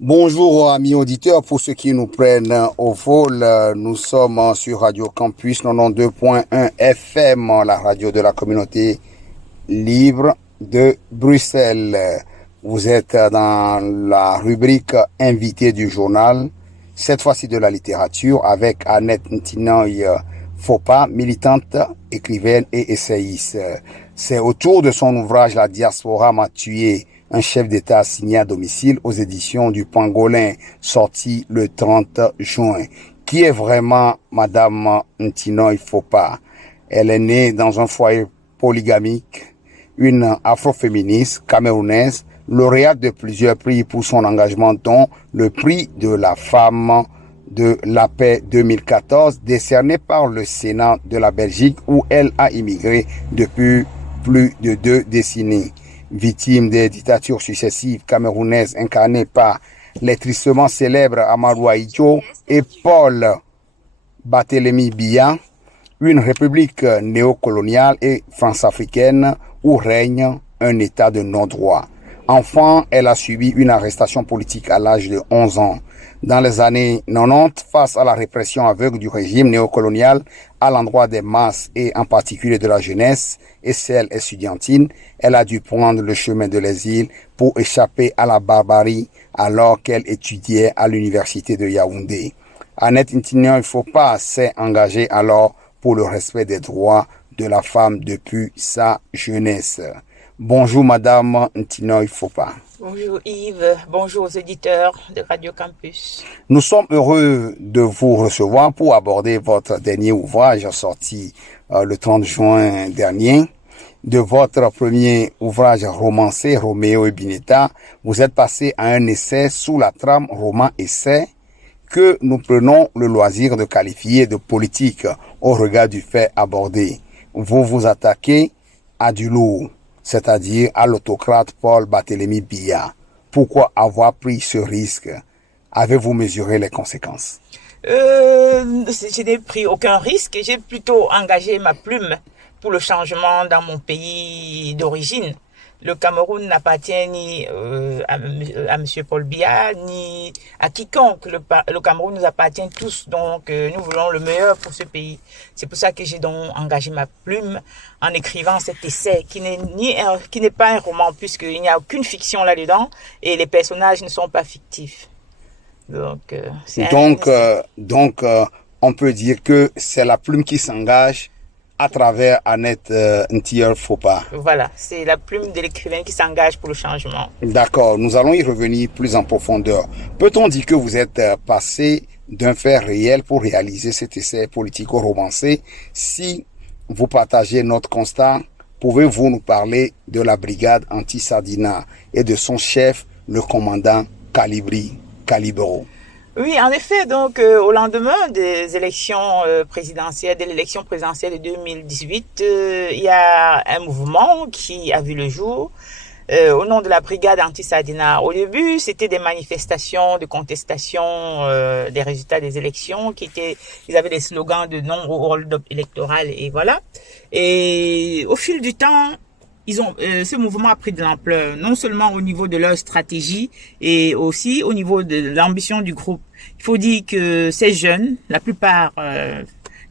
Bonjour amis auditeurs, pour ceux qui nous prennent au vol, nous sommes sur Radio Campus 92.1 FM, la radio de la communauté libre de Bruxelles. Vous êtes dans la rubrique invité du journal, cette fois-ci de la littérature, avec Annette Ntinoy Fopa, militante, écrivaine et essayiste. C'est autour de son ouvrage La diaspora m'a tué, un chef d'État assigné à domicile aux éditions du Pangolin, sorti le 30 juin. Qui est vraiment Madame Ntinoy Fopa? Elle est née dans un foyer polygamique, une afroféministe camerounaise, lauréate de plusieurs prix pour son engagement, dont le prix de la femme de la paix 2014, décerné par le Sénat de la Belgique, où elle a immigré depuis plus de 2 décennies. Victime des dictatures successives camerounaises incarnées par les tristement célèbres Amadou Ahidjo et Paul Barthélemy Biya, une république néocoloniale et france-africaine où règne un état de non-droit. Enfant, elle a subi une arrestation politique à l'âge de 11 ans. Dans les années 90, face à la répression aveugle du régime néocolonial à l'endroit des masses et en particulier de la jeunesse et celle estudiantine, elle a dû prendre le chemin de l'exil pour échapper à la barbarie alors qu'elle étudiait à l'université de Yaoundé. Annette Ntinoy Fopa s'est engagée alors pour le respect des droits de la femme depuis sa jeunesse. Bonjour Madame Ntinoy Fopa. Bonjour Yves, bonjour aux éditeurs de Radio Campus. Nous sommes heureux de vous recevoir pour aborder votre dernier ouvrage sorti le 30 juin dernier. De votre premier ouvrage romancé, Roméo et Bineta, vous êtes passé à un essai sous la trame roman-essai que nous prenons le loisir de qualifier de politique au regard du fait abordé. Vous vous attaquez à du lourd, c'est-à-dire à l'autocrate Paul Barthélemy Biya. Pourquoi avoir pris ce risque? Avez-vous mesuré les conséquences? Je n'ai pris aucun risque, j'ai plutôt engagé ma plume pour le changement dans mon pays d'origine. Le Cameroun n'appartient ni à M. Paul Biya, ni à quiconque. Le Cameroun nous appartient tous, donc nous voulons le meilleur pour ce pays. C'est pour ça que j'ai donc engagé ma plume en écrivant cet essai qui n'est pas un roman, puisqu'il n'y a aucune fiction là-dedans et les personnages ne sont pas fictifs. Donc, on peut dire que c'est la plume qui s'engage à travers Annette Ntinoy Fopa. Voilà, c'est la plume de l'écrivain qui s'engage pour le changement. D'accord, nous allons y revenir plus en profondeur. Peut-on dire que vous êtes passé d'un fait réel pour réaliser cet essai politico-romancé? Si vous partagez notre constat, pouvez-vous nous parler de la brigade anti-Sardina et de son chef, le commandant Calibro? Oui, en effet, donc au lendemain des élections présidentielles, de l'élection présidentielle de 2018, il y a un mouvement qui a vu le jour au nom de la brigade anti-Sardina. Au début, c'était des manifestations de contestation des résultats des élections ils avaient des slogans de non au hold-up électoral et voilà. Et au fil du temps, ce mouvement a pris de l'ampleur, non seulement au niveau de leur stratégie et aussi au niveau de l'ambition du groupe. Il faut dire que ces jeunes, la plupart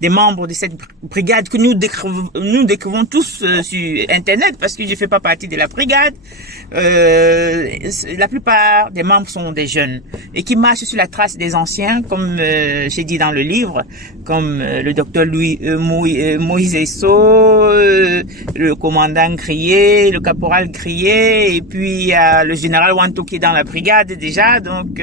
des membres de cette brigade que nous découvrons tous sur Internet, parce que je ne fais pas partie de la brigade, la plupart des membres sont des jeunes et qui marchent sur la trace des anciens, comme j'ai dit dans le livre, comme le docteur Moïse Esso, le commandant Crié, le caporal Crié, et puis il y a le général Wanto qui est dans la brigade déjà. Donc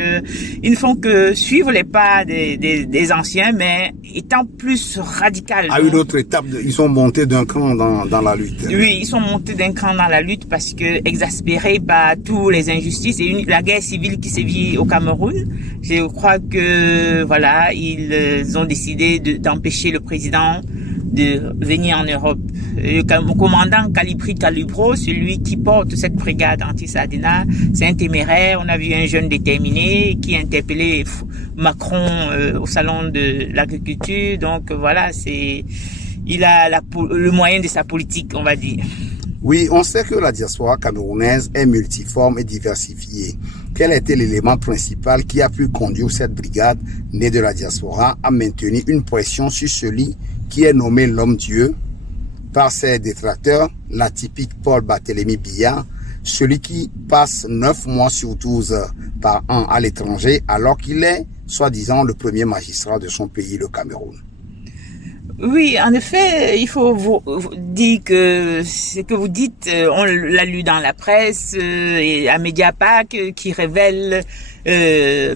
ils ne font que suivre les pas des anciens, mais étant plus radical. À une autre étape, ils sont montés d'un cran dans la lutte. Oui, ils sont montés d'un cran dans la lutte parce que exaspérés par toutes les injustices et la guerre civile qui sévit au Cameroun, je crois que voilà, ils ont décidé d'empêcher le président de venir en Europe. Le commandant Calibro, celui qui porte cette brigade anti-Sardina, c'est un téméraire. On a vu un jeune déterminé qui a interpellé Macron au salon de l'agriculture. Donc voilà, il a le moyen de sa politique, on va dire. Oui, on sait que la diaspora camerounaise est multiforme et diversifiée, quel était l'élément principal qui a pu conduire cette brigade née de la diaspora à maintenir une pression sur celui qui est nommé l'homme-dieu par ses détracteurs, l'atypique Paul Barthélémy Biya, celui qui passe 9 mois sur 12 par an à l'étranger alors qu'il est, soi-disant, le premier magistrat de son pays, le Cameroun? Oui, en effet, il faut vous dire que ce que vous dites, on l'a lu dans la presse et à Mediapart qui révèle,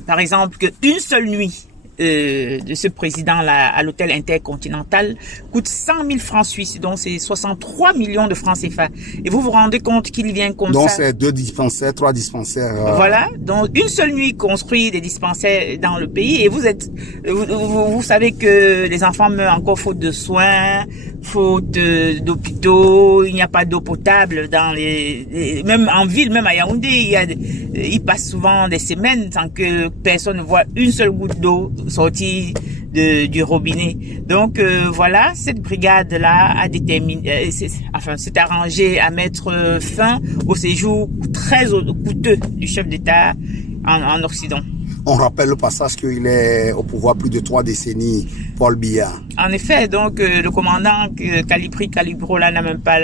par exemple, qu'une seule nuit de ce président-là à l'hôtel Intercontinental coûte 100 000 francs suisses, donc c'est 63 millions de francs CFA. Et vous vous rendez compte qu'il vient comme donc ça. Donc c'est 2 dispensaires, 3 dispensaires. Voilà, donc une seule nuit construit des dispensaires dans le pays et vous savez que les enfants meurent encore faute de soins, faute d'hôpitaux, il n'y a pas d'eau potable dans même en ville, même à Yaoundé, il passe souvent des semaines sans que personne ne voit une seule goutte d'eau sortie du robinet. Donc voilà, cette brigade-là a déterminé, s'est arrangée à mettre fin au séjour très coûteux du chef d'État en Occident. On rappelle le passage qu'il est au pouvoir plus de 3 décennies, Paul Biya. En effet, donc le commandant Calibro là n'a même pas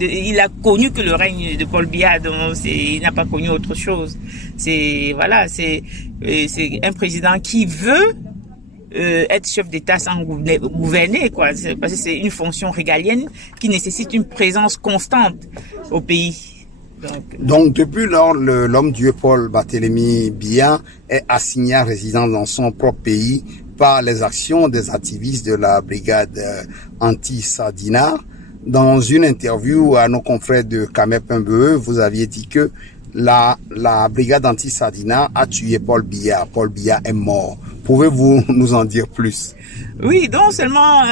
il a connu que le règne de Paul Biya, donc il n'a pas connu autre chose. C'est un président qui veut être chef d'État sans gouverner, quoi. Parce que c'est une fonction régalienne qui nécessite une présence constante au pays. Donc depuis lors, l'homme-dieu Paul Barthélémy Biya est assigné à résidence dans son propre pays par les actions des activistes de la brigade anti-Sardina. Dans une interview à nos confrères de Kamep Mbeu, vous aviez dit que la brigade anti-Sardina a tué Paul Biya. Paul Biya est mort. Pouvez-vous nous en dire plus? Oui, donc seulement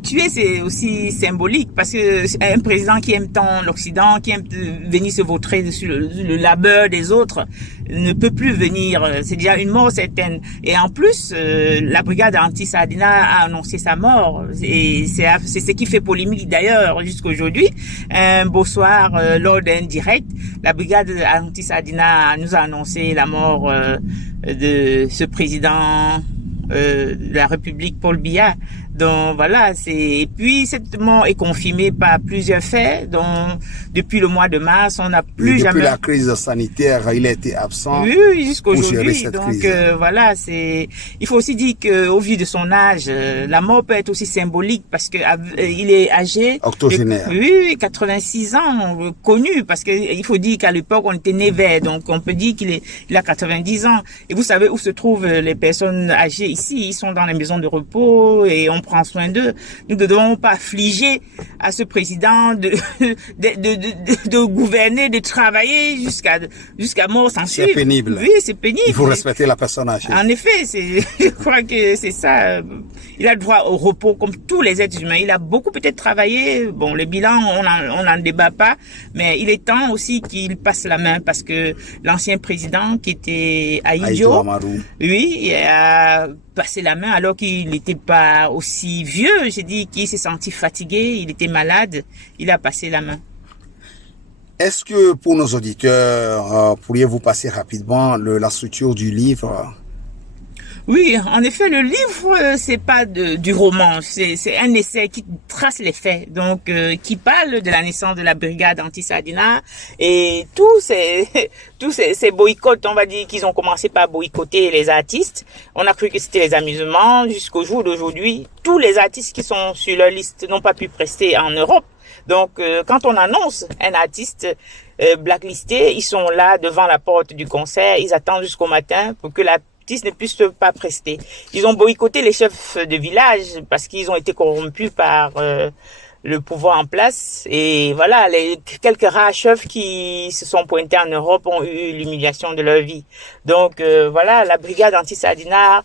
tuer, c'est aussi symbolique parce que un président qui aime tant l'Occident, qui aime venir se vautrer sur le labeur des autres, ne peut plus venir. C'est déjà une mort certaine. Et en plus, la brigade anti-Sardina a annoncé sa mort. Et c'est ce qui fait polémique d'ailleurs jusqu'aujourd'hui. Un beau soir, lors d'un direct, la brigade anti-Sardina nous a annoncé la mort de ce président de la République, Paul Biya. Donc voilà, et puis cette mort est confirmée par plusieurs faits. Donc depuis le mois de mars, on n'a plus jamais. Depuis la crise sanitaire, il a été absent. Oui, jusqu'aujourd'hui. Donc crise. Voilà, il faut aussi dire que au vu de son âge, la mort peut être aussi symbolique parce que il est âgé. Octogénaire. Oui, 86 ans, connu parce que il faut dire qu'à l'époque on était né vert, donc on peut dire qu'il a 90 ans. Et vous savez où se trouvent les personnes âgées ici? Ils sont dans les maisons de repos et on prend soin d'eux. Nous ne devons pas affliger à ce président de gouverner, de travailler jusqu'à mort sans suite. C'est pénible. Oui, c'est pénible. Il faut respecter la personne âgée. En effet, je crois que c'est ça. Il a le droit au repos comme tous les êtres humains. Il a beaucoup peut-être travaillé. Bon, le bilan, on n'en débat pas, mais il est temps aussi qu'il passe la main parce que l'ancien président qui était Ahidjo, oui, il a passé la main alors qu'il n'était pas aussi vieux. J'ai dit qu'il s'est senti fatigué, il était malade, il a passé la main. Est-ce que pour nos auditeurs, pourriez-vous passer rapidement la structure du livre? Oui, en effet, le livre, c'est pas du roman, c'est un essai qui trace les faits, donc qui parle de la naissance de la brigade anti-Sardina et tous ces boycotts, on va dire qu'ils ont commencé par boycotter les artistes. On a cru que c'était les amusements jusqu'au jour d'aujourd'hui. Tous les artistes qui sont sur leur liste n'ont pas pu prester en Europe. Donc, quand on annonce un artiste blacklisté, ils sont là devant la porte du concert, ils attendent jusqu'au matin pour que l'artiste ne puisse pas prester. Ils ont boycotté les chefs de village parce qu'ils ont été corrompus par le pouvoir en place. Et voilà, les quelques rares chefs qui se sont pointés en Europe ont eu l'humiliation de leur vie. Donc voilà, la brigade anti-Sardina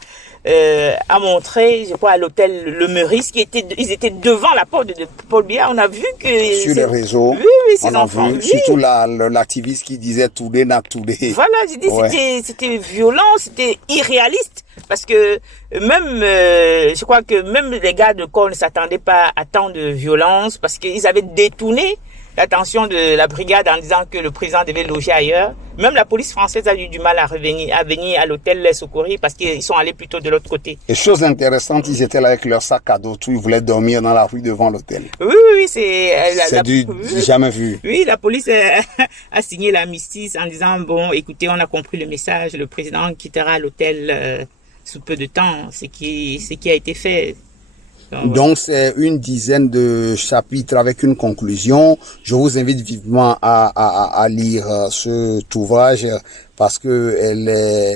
a montré, je crois, à l'hôtel Le Meurice, ils étaient devant la porte de Paul Biya. On a vu que sur les réseaux, oui, ces on a enfants, vu, surtout l'activiste qui disait today not today. Voilà, j'ai dit c'était violent, c'était irréaliste parce que même je crois que même les gars de corps ne s'attendaient pas à tant de violence parce qu'ils avaient détourné l'attention de la brigade en disant que le président devait loger ailleurs. Même la police française a eu du mal à venir à l'hôtel les secourir parce qu'ils sont allés plutôt de l'autre côté. Et chose intéressante, ils étaient là avec leur sac à dos, tout, ils voulaient dormir dans la rue devant l'hôtel. Oui, c'est du jamais vu. Oui, la police a signé l'armistice en disant, bon, écoutez, on a compris le message, le président quittera l'hôtel sous peu de temps, ce qui a été fait. Donc, c'est une dizaine de chapitres avec une conclusion. Je vous invite vivement à lire cet ouvrage parce que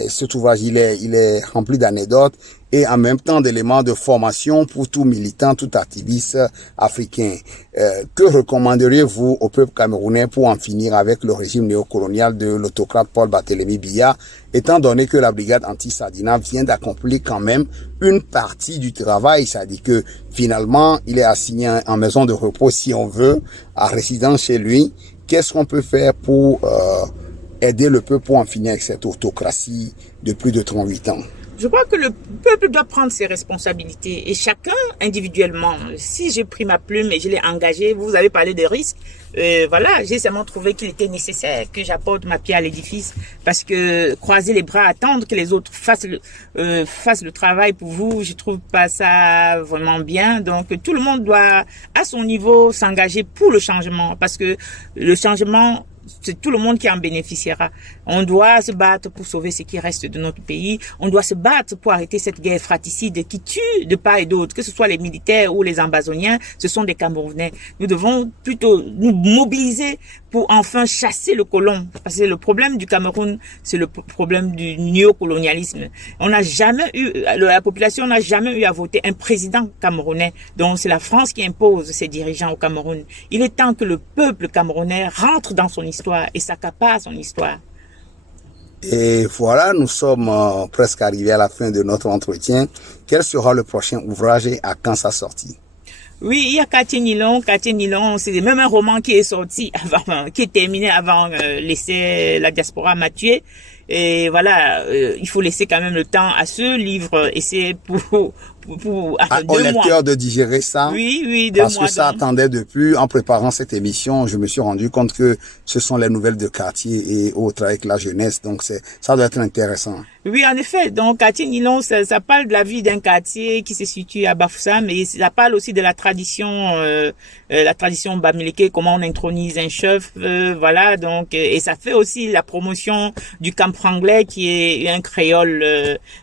cet ouvrage, il est rempli d'anecdotes et en même temps d'éléments de formation pour tout militant, tout activiste africain. Que recommanderiez-vous au peuple camerounais pour en finir avec le régime néocolonial de l'autocrate Paul Barthélémy Biya, étant donné que la brigade anti-Sadina vient d'accomplir quand même une partie du travail, c'est-à-dire que finalement, il est assigné en maison de repos, si on veut, à résidence chez lui. Qu'est-ce qu'on peut faire pour aider le peuple pour en finir avec cette autocratie de plus de 38 ans? Je crois que le peuple doit prendre ses responsabilités et chacun individuellement. Si j'ai pris ma plume et je l'ai engagé, vous avez parlé des risques. Voilà, j'ai seulement trouvé qu'il était nécessaire que j'apporte ma pierre à l'édifice parce que croiser les bras, attendre que les autres fassent le travail pour vous, je trouve pas ça vraiment bien. Donc tout le monde doit à son niveau s'engager pour le changement parce que le changement, c'est tout le monde qui en bénéficiera. On doit se battre pour sauver ce qui reste de notre pays. On doit se battre pour arrêter cette guerre fratricide qui tue de part et d'autre, que ce soit les militaires ou les ambazoniens, ce sont des Camerounais. Nous devons plutôt nous mobiliser pour enfin chasser le colon. Parce que le problème du Cameroun, c'est le problème du néocolonialisme. La population n'a jamais eu à voter un président camerounais. Donc c'est la France qui impose ses dirigeants au Cameroun. Il est temps que le peuple camerounais rentre dans son histoire et s'accapare son histoire. Et voilà, nous sommes presque arrivés à la fin de notre entretien. Quel sera le prochain ouvrage et à quand sa sortie? Oui, il y a Quartier Nylon. Quartier Nylon, c'est même un roman qui est sorti avant, qui est terminé avant l'essai La diaspora m'a tué. Et voilà, il faut laisser quand même le temps à ce livre, essai pour au lecteur de digérer ça. Oui, parce que ça attendait depuis. En préparant cette émission, je me suis rendu compte que ce sont les nouvelles de quartier et autres avec la jeunesse. Donc ça doit être intéressant. Oui, en effet. Donc, Quartier Nylon, ça parle de la vie d'un quartier qui se situe à Bafoussam, mais ça parle aussi de la tradition bamileke, comment on intronise un chef, voilà. Donc, et ça fait aussi la promotion du camp franglais, qui est un créole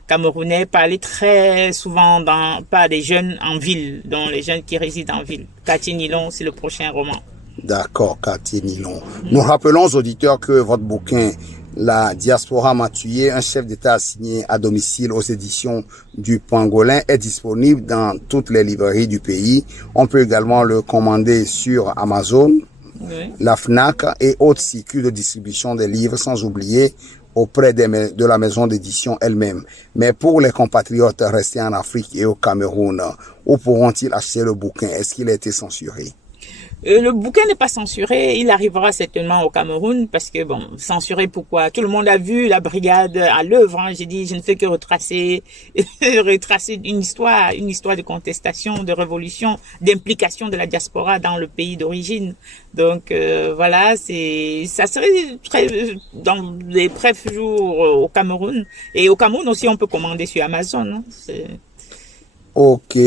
camerounais, parlé très souvent par des jeunes en ville, dont les jeunes qui résident en ville. Quartier Nylon, c'est le prochain roman. D'accord, Quartier Nylon. Nous rappelons aux auditeurs que votre bouquin La diaspora m'a tué, un chef d'État assigné à domicile aux éditions du Pangolin est disponible dans toutes les librairies du pays. On peut également le commander sur Amazon, la FNAC et autres circuits de distribution des livres, sans oublier auprès de la maison d'édition elle-même. Mais pour les compatriotes restés en Afrique et au Cameroun, où pourront-ils acheter le bouquin? Est-ce qu'il a été censuré? Le bouquin n'est pas censuré, il arrivera certainement au Cameroun parce que bon, censuré pourquoi? Tout le monde a vu la brigade à l'œuvre. Hein. J'ai dit, je ne fais que retracer une histoire de contestation, de révolution, d'implication de la diaspora dans le pays d'origine. Donc voilà, ça serait dans les brefs jours au Cameroun. Et au Cameroun aussi, on peut commander sur Amazon. Hein. Ok.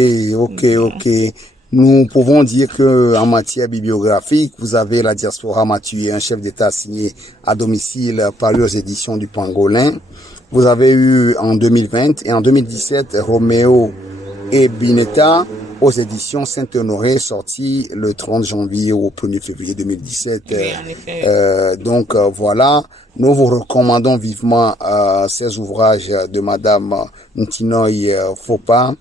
Nous pouvons dire que en matière bibliographique, vous avez La diaspora m'a tué, un chef d'État assigné à domicile paru aux éditions du Pangolin. Vous avez eu en 2020 et en 2017 Roméo et Binetta aux éditions Saint-Honoré, sorti le 30 janvier au 1er février 2017. Oui, en effet. Donc voilà, nous vous recommandons vivement ces ouvrages de Madame Ntinoy Fopa,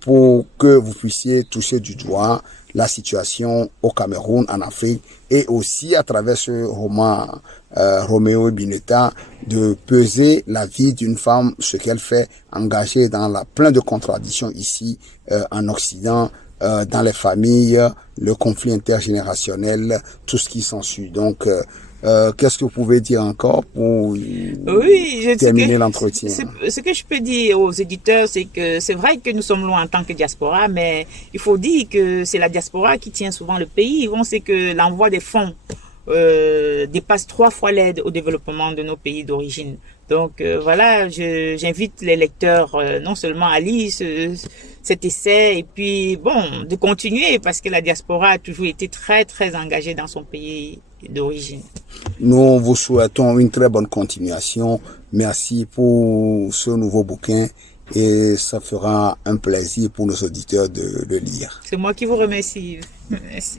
pour que vous puissiez toucher du doigt la situation au Cameroun, en Afrique, et aussi à travers ce roman Roméo et Binetta, de peser la vie d'une femme, ce qu'elle fait, engagée dans plein de contradictions ici en Occident, dans les familles, le conflit intergénérationnel, tout ce qui s'ensuit. Donc Qu'est-ce que vous pouvez dire encore pour terminer l'entretien? Ce que je peux dire aux éditeurs, c'est que c'est vrai que nous sommes loin en tant que diaspora, mais il faut dire que c'est la diaspora qui tient souvent le pays. Bon, c'est que l'envoi des fonds dépasse 3 fois l'aide au développement de nos pays d'origine. Donc voilà, j'invite les lecteurs non seulement à lire cet essai et puis bon, de continuer parce que la diaspora a toujours été très très engagée dans son pays d'origine. Nous vous souhaitons une très bonne continuation. Merci pour ce nouveau bouquin et ça fera un plaisir pour nos auditeurs de le lire. C'est moi qui vous remercie. Merci.